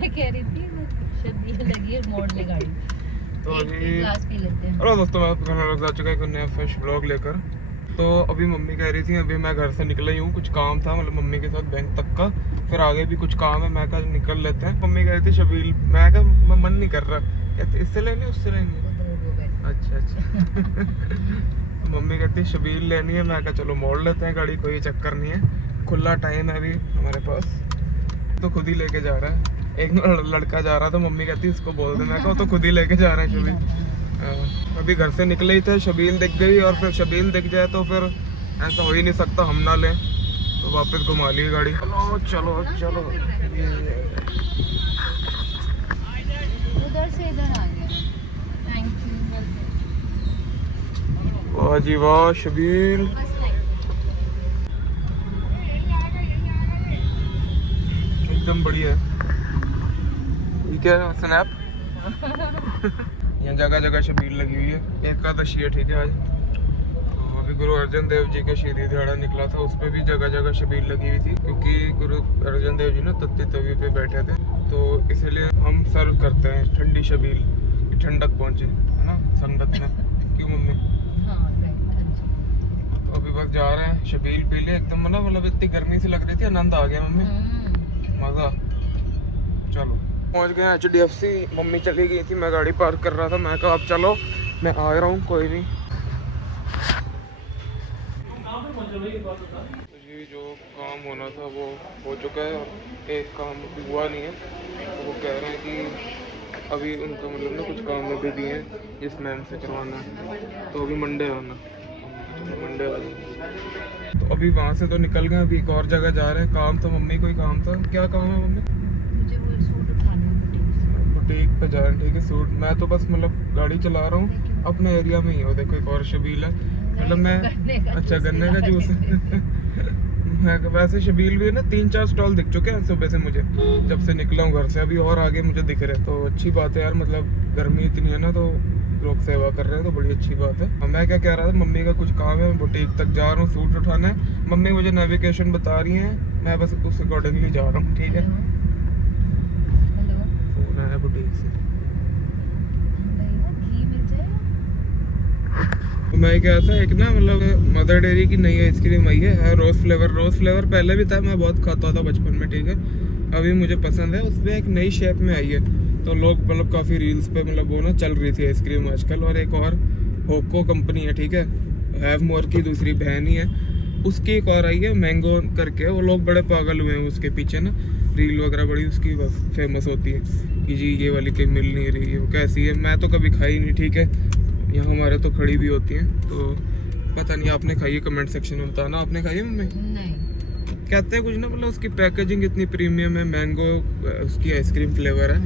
मैं कह रही थी शबीर लगी है मोड़ ले गाड़ी। तो एक अभी ग्लास पी लेते हैं। हेलो दोस्तों, मैं आपका घर आ चुका है एक नया फ्रेश ब्लॉग लेकर। तो अभी मम्मी कह रही थी, अभी मैं घर से निकला ही हूँ, कुछ काम था मतलब मम्मी के साथ बैंक तक का, फिर आगे भी कुछ काम है। मैं कहा निकल लेते हैं। मम्मी कह रही थी शबील, मैं कहा मन नहीं कर रहा, कहते इससे लेनी उससे लेनी है। अच्छा मम्मी कहती शबील लेनी है। मैं कहा चलो मोड़ लेते हैं गाड़ी, कोई चक्कर नहीं है, खुला टाइम है अभी हमारे पास। तो खुद ही लेके जा रहा है। एक लड़का जा रहा था, मम्मी कहती उसको बोल दे। मैं कहा तो खुद ही लेके जा रहा है शबील। अभी घर से निकले ही थे, शबील दिख गई, और फिर शबील दिख जाए तो फिर ऐसा हो ही नहीं सकता हम ना लें, तो वापस घुमा ली गाड़ी। चलो चलो चलो, उधर से इधर आ गया। Thank you. वाह जी वाह शबील, एकदम बढ़िया है। ठीक है स्नैप यहाँ जगह जगह शबील लगी हुई है। एकादशी है, ठीक है आज। तो अभी गुरु अर्जन देव जी का शहीदी दिहाड़ा निकला था, उस पर भी जगह जगह शबील लगी हुई थी, क्योंकि गुरु अर्जन देव जी ना तत्ती तवी पे बैठे थे, तो इसीलिए हम सर्व करते हैं ठंडी शबील कि ठंडक पहुंचे, है ना संगत में। क्यों मम्मी? तो अभी बस जा रहे हैं, शबील पी ले एकदम ना, मतलब इतनी गर्मी सी लग रही थी, आनंद आ गया मम्मी, मजा। चलो पहुंच गए HDFC। मम्मी चली गई थी, मैं गाड़ी पार्क कर रहा था। मैं कहा आप चलो, मैं आ रहा हूँ, कोई नहीं। जी जो काम होना था वो हो चुका है, और एक काम अभी हुआ नहीं है, तो वो कह रहे हैं कि अभी उनका मतलब ना कुछ काम अभी दिए हैं जिस मैम से करवाना है, तो अभी मंडे आना, मंडे आ जाए। तो अभी वहाँ से तो निकल गए, अभी एक और जगह जा रहे हैं। काम तो मम्मी को ही काम था। क्या काम है मम्मी? मुझे वो सूट उठाना है बुटीक पे जा रहे हैं, ठीक है। सूट मैं तो बस मतलब गाड़ी चला रहा हूँ, अपने एरिया में ही हो। देखो एक और शबील है, मतलब मैं अच्छा गन्ने का जूस मैं वैसे शबील भी है ना, 3-4 स्टॉल दिख चुके हैं सुबह से मुझे, जब से निकला हूँ घर से। अभी और आगे मुझे दिख रहे हैं, तो अच्छी बात है यार। मतलब गर्मी इतनी है ना, तो लोग सेवा कर रहे हैं, तो बड़ी अच्छी बात है। मैं क्या कह रहा था, मम्मी का कुछ काम है, बुटीक तक जा रहा हूँ, सूट उठाना है। मम्मी मुझे नेविगेशन बता रही है, मैं बस उस अकॉर्डिंगली जा रहा हूँ, ठीक है। फोन आया बुटीक से। मैं क्या था, एक ना मतलब मदर डेयरी की नई आइसक्रीम आई है रोज़ फ्लेवर। रोज़ फ्लेवर पहले भी था, मैं बहुत खाता था बचपन में, ठीक है। अभी मुझे पसंद है, उसमें एक नई शेप में आई है, तो लोग मतलब काफ़ी रील्स पे मतलब वो ना चल रही थी आइसक्रीम आजकल। और एक और होको कंपनी है, ठीक है, हैव मोर की दूसरी बहन ही है, उसकी एक और आई है मैंगो करके। वो लोग बड़े पागल हुए हैं उसके पीछे ना, रील वगैरह बड़ी उसकी बस फेमस होती है कि जी ये वाली कहीं मिल नहीं रही है, वो कैसी है। मैं तो कभी खाई नहीं, ठीक है, यहाँ हमारे तो खड़ी भी होती हैं, तो पता नहीं आपने खाई है, कमेंट सेक्शन में बताना आपने खाई है मम्मी? नहीं। कहते हैं कुछ ना, मतलब उसकी पैकेजिंग इतनी प्रीमियम है, मैंगो उसकी आइसक्रीम फ्लेवर है।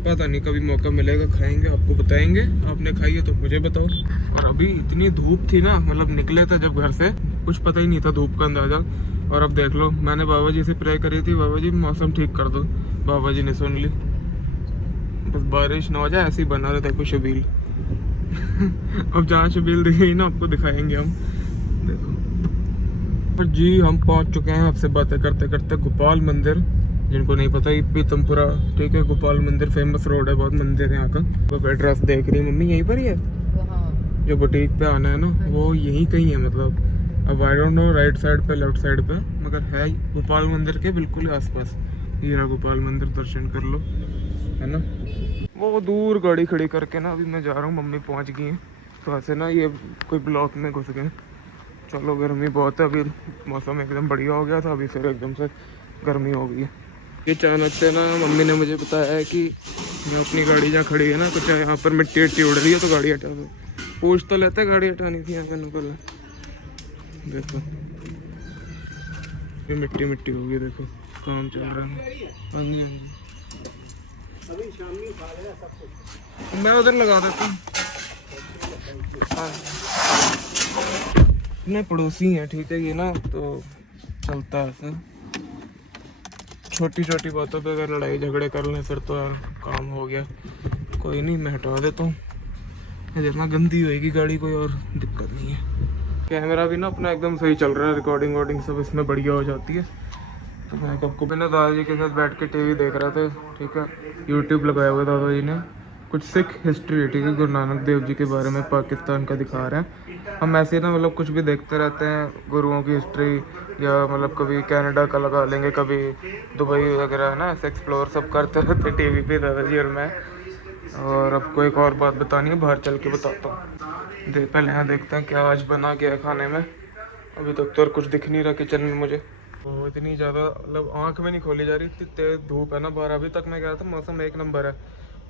पता नहीं, कभी मौका मिलेगा खाएंगे, आपको बताएंगे। आपने खाई है तो मुझे बताओ। और अभी इतनी धूप थी ना, मतलब निकले थे जब घर से, कुछ पता ही नहीं था धूप का अंदाजा। और अब देख लो, मैंने बाबा जी से प्रे करी थी, बाबा जी मौसम ठीक कर दो, बाबा जी ने सुन ली। बस बारिश ना हो जाए, ऐसे ही बना रहे देखो शबील अब जहाँ शबील दिख गई ना, आपको दिखाएंगे हम, देखो। जी हम पहुँच चुके हैं, आपसे बातें करते करते, गोपाल मंदिर। जिनको नहीं पता, ये पीतमपुरा, ठीक है, गोपाल मंदिर फेमस रोड है, बहुत मंदिर है यहाँ का। तो एड्रेस देख रही मम्मी, यहीं पर ही है जो बुटीक पे आना है ना, वो यहीं कहीं है। मतलब अब I don't know right side पे लेफ्ट साइड पे, मगर है गोपाल मंदिर के बिल्कुल आसपास। ये रहा गोपाल मंदिर, दर्शन कर लो, है ना। वो दूर गाड़ी खड़ी करके ना अभी मैं जा रहा हूँ, मम्मी पहुँच गई हैं। तो ऐसे ना ये कोई ब्लॉक में घुस गए। चलो गर्मी बहुत है, अभी मौसम एकदम बढ़िया हो गया था, अभी फिर एकदम से गर्मी हो गई है। ये अचानक से ना मम्मी ने मुझे बताया है कि मैं अपनी गाड़ी जहाँ खड़ी है ना, कुछ यहाँ पर मिट्टी उड़ रही है, तो गाड़ी हटा दो। पूछ तो लेते, गाड़ी हटानी थी यहाँ मैंने पहले। देखो ये मिट्टी मिट्टी हो गई, देखो काम चल रहा है। मैं उधर लगा देता हूँ, अपने पड़ोसी हैं, ठीक है, ये ना तो चलता है ऐसा। छोटी छोटी बातों पे अगर लड़ाई झगड़े कर लें फिर तो काम हो गया। कोई नहीं, मैं हटा देता हूँ, इतना गंदी होएगी गाड़ी, कोई और दिक्कत नहीं है। कैमरा भी ना अपना एकदम सही चल रहा है, रिकॉर्डिंग वॉर्डिंग सब इसमें बढ़िया हो जाती है। तो मैं आपको भी ना दादाजी के साथ बैठ के टीवी देख रहा था, ठीक है, यूट्यूब लगाया हुआ दादाजी ने, कुछ सिख हिस्ट्री है, ठीक है, गुरु नानक देव जी के बारे में पाकिस्तान का दिखा रहे हैं। हम ऐसे ना मतलब कुछ भी देखते रहते हैं गुरुओं की हिस्ट्री, या मतलब कभी कनाडा का लगा लेंगे, कभी दुबई वगैरह है ना, ऐसे एक्सप्लोर सब करते रहते टीवी पे दादाजी और मैं। और आपको एक और बात बतानी है, बाहर चल के बताता हूँ। पहले यहाँ देखते हैं क्या आज बना गया है खाने में। अभी तक तो और कुछ दिख नहीं रहा किचन में मुझे, तो इतनी ज़्यादा मतलब आंख में नहीं खोली जा रही, इतनी तेज़ धूप है ना बाहर। अभी तक मैं कह रहा था मौसम एक नंबर है,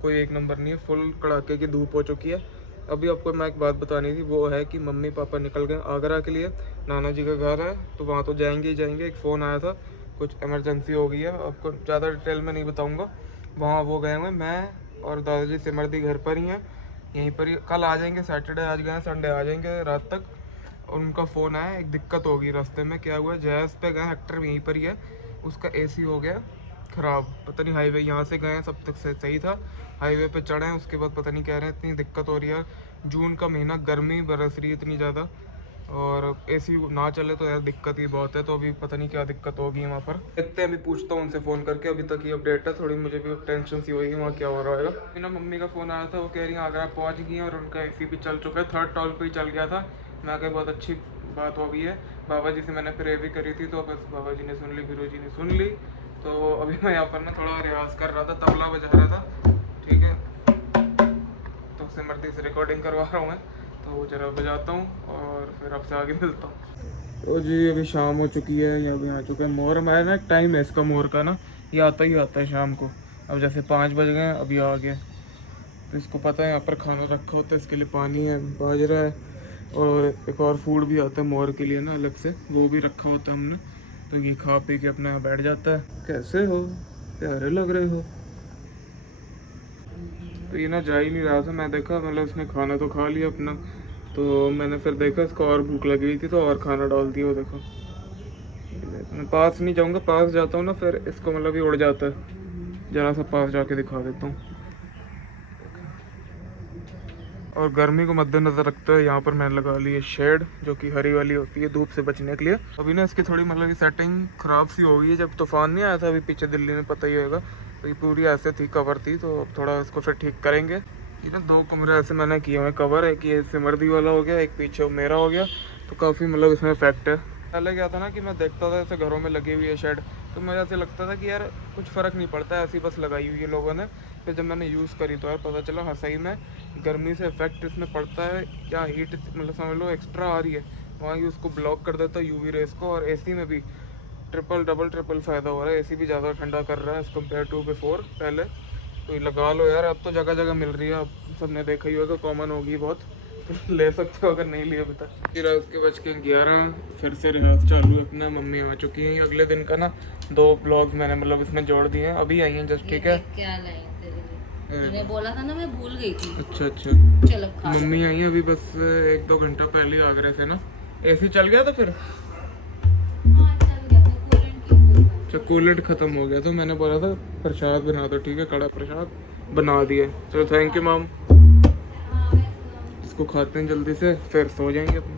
कोई एक नंबर नहीं है, फुल कड़ाके की धूप हो चुकी है। अभी आपको मैं एक बात बतानी थी, वो है कि मम्मी पापा निकल गए आगरा के लिए, नाना जी का घर है, तो वहाँ तो जाएंगे ही जाएंगे। एक फ़ोन आया था, कुछ इमरजेंसी हो गई है, आपको ज़्यादा डिटेल में नहीं बताऊँगा। वहाँ वो गए हुए, मैं और दादाजी सिमरदी घर पर ही हैं, यहीं पर ही। कल आ जाएंगे, सैटरडे आज गए, संडे आ जाएंगे रात तक। और उनका फ़ोन आया, एक दिक्कत होगी रास्ते में। क्या हुआ, जहाज़ पे गए, हेक्टर यहीं पर ही है, उसका एसी हो गया ख़राब। पता नहीं, हाईवे यहाँ से गए सब तक से सही था, हाईवे पे चढ़े हैं, उसके बाद पता नहीं कह रहे हैं इतनी दिक्कत हो रही है। जून का महीना, गर्मी बरस रही है इतनी ज़्यादा, और एसी ना चले तो यार दिक्कत ही बहुत है। तो अभी पता नहीं क्या दिक्कत होगी वहाँ पर, देखते हैं। अभी पूछता हूँ उनसे फ़ोन करके, अभी तक ये अपडेट है। थोड़ी मुझे भी टेंशन सी होगी वहाँ क्या हो रहा है। अभी ना मम्मी का फ़ोन आया था, वो कह रही है आगरा पहुँच गई हैं और उनका एसी भी चल चुका है, 3rd टॉल पर ही चल गया था। मैं कहा बहुत अच्छी बात हो गई है। बाबा जी से मैंने प्रे भी करी थी, तो बस बाबा जी ने सुन ली, गुरु जी ने सुन ली। तो अभी मैं यहाँ पर ना थोड़ा रियाज कर रहा था, तबला बजा रहा था, ठीक है, तो सिमरती से रिकॉर्डिंग करवा रहा हूँ मैं, तो जरा बजाता हूँ और फिर आपसे आगे मिलता हूँ। तो जी अभी शाम हो चुकी है, यहाँ भी आ चुका है मोर। हमारा ना टाइम है इसका मोर का ना, ये आता ही आता है शाम को। अब जैसे 5 बज गए, अभी आ गया। तो इसको पता है यहाँ पर खाना रखा होता है, इसके लिए पानी है, बाजरा है, और एक और फूड भी आता है मोर के लिए ना अलग से, वो भी रखा होता है हमने। तो ये खा पी के अपने यहाँ बैठ जाता है। कैसे हो, प्यारे लग रहे हो। तो ये ना जा ही नहीं रहा था, मैं देखा मतलब इसने खाना तो खा लिया अपना, तो मैंने फिर देखा इसको और भूख लगी हुई थी, तो और खाना डाल दिया। वो देखो, मैं पास नहीं जाऊँगा, पास जाता हूँ ना फिर इसको मतलब ही उड़ जाता है। जरा सा पास जाके दिखा देता हूँ। और गर्मी को मद्देनजर रखते हुए यहाँ पर मैंने लगा ली है शेड, जो कि हरी वाली होती है धूप से बचने के लिए। अभी ना इसकी थोड़ी मतलब सेटिंग ख़राब सी हो गई है, जब तूफान नहीं आया था अभी पीछे दिल्ली में, पता ही होगा, तो ये पूरी ऐसे थी, कवर थी, तो थोड़ा इसको फिर ठीक करेंगे। ये ना 2 कमरे ऐसे मैंने किए हुए कवर, एक ये सिमरदी वाला हो गया, एक पीछे मेरा हो गया, तो काफ़ी मतलब इसमें इफेक्ट है। पहले क्या था ना कि मैं देखता था ऐसे घरों में लगी हुई है शेड, तो मुझे ऐसे लगता था कि यार कुछ फ़र्क नहीं पड़ता, ऐसी बस लगाई हुई है लोगों ने। फिर जब मैंने यूज़ करी तो यार पता चला हाँ सही में गर्मी से इफेक्ट इसमें पड़ता है, या हीट मतलब समझ लो एक्स्ट्रा आ रही है, वहाँ ही उसको ब्लॉक कर देता है यूवी रेस को। और एसी में भी ट्रिपल फ़ायदा हो रहा है, एसी भी ज़्यादा ठंडा कर रहा है एज़ कम्पेयर टू बिफोर पहले। तो ये लगा लो यार, अब तो जगह जगह मिल रही है, अब सबने देखा ही होगा, कॉमन होगी बहुत, तो ले सकते हो अगर नहीं लिए अभी तक। फिर उसके बज के 11 फिर से रिहाज चालू है अपना। मम्मी आ चुकी हैं, अगले दिन का ना 2 ब्लॉग्स मैंने मतलब इसमें जोड़ दिए हैं, अभी आई हैं जस्ट, ठीक है। क्या लाई तेरे लिए, तूने बोला था ना, मैं भूल गई थी। अच्छा चल अब खा। मम्मी आई है अभी बस 1-2 घंटा पहले ही आगरा से ना, एसी चल गया था फिर। हाँ चल गया, तो कूलेंट क्यों? अच्छा कूलेंट ख़त्म हो गया, तो मैंने बोला था प्रसाद बना दो, ठीक है, कड़ा प्रसाद बना दिए। चलो थैंक यू माम, इसको खाते हैं जल्दी से, फिर सो जाएंगे अपने।